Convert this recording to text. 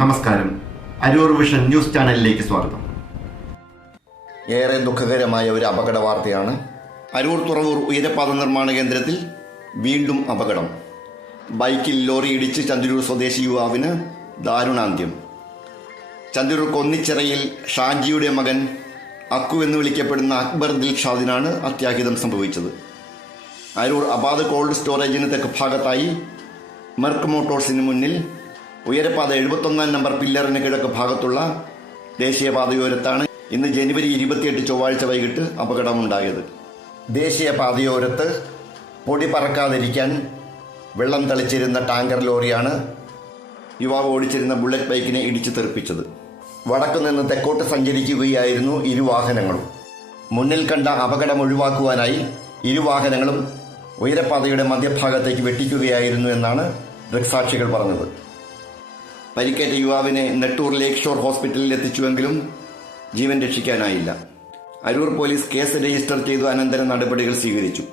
നമസ്കാരം. Aroor vision news ചാനലിലേക്ക് സ്വാഗതം. ഏറെ ദുഃഖകരമായ ഒരു അപകട വാർത്തയാണ്. അരൂർ തുറവൂർ ഉയരപ്പാത നിർമ്മാണ കേന്ദ്രത്തിൽ വീണ്ടും അപകടം. ബൈക്കിൽ ലോറി ഇടിച്ച് ചന്ദ്രൂർ സ്വദേശി യുവാവിന് ദാരുണാന്ത്യം. ചന്ദ്രൂർ കൊന്നിച്ചിറയിൽ ഷാജിയുടെ മകൻ അക്കു എന്ന് വിളിക്കപ്പെടുന്ന അക്ബർ ദിൽഷാദിനാണ് അത്യാഹിതം സംഭവിച്ചത്. അരൂർ അബാദ് കോൾഡ് സ്റ്റോറേജിന് തെക്ക് ഭാഗത്തായി മെർക്ക് മോട്ടോഴ്സിന് മുന്നിൽ ഉയരപ്പാത 71 നമ്പർ പില്ലറിന് കിഴക്ക് ഭാഗത്തുള്ള ദേശീയപാതയോരത്താണ് ഇന്ന് ജനുവരി 28 ചൊവ്വാഴ്ച വൈകിട്ട് അപകടമുണ്ടായത്. ദേശീയപാതയോരത്ത് പൊടി പറക്കാതിരിക്കാൻ വെള്ളം തളിച്ചിരുന്ന ടാങ്കർ ലോറിയാണ് യുവാവ് ഓടിച്ചിരുന്ന ബുള്ളറ്റ് ബൈക്കിനെ ഇടിച്ചു തെറിപ്പിച്ചത്. വടക്കു നിന്ന് തെക്കോട്ട് സഞ്ചരിക്കുകയായിരുന്നു ഇരുവാഹനങ്ങളും. മുന്നിൽ കണ്ട അപകടം ഒഴിവാക്കുവാനായി ഇരുവാഹനങ്ങളും ഉയരപ്പാതയുടെ മധ്യഭാഗത്തേക്ക് വെട്ടിക്കുകയായിരുന്നു എന്നാണ് ദൃക്സാക്ഷികൾ പറഞ്ഞത്. പരിക്കേറ്റ യുവാവിനെ നെട്ടൂർ ലേക്ക് ഷോർ ഹോസ്പിറ്റലിൽ എത്തിച്ചുവെങ്കിലും ജീവൻ രക്ഷിക്കാനായില്ല. അരൂർ പോലീസ് കേസ് രജിസ്റ്റർ ചെയ്തു അനന്തര നടപടികൾ സ്വീകരിച്ചു.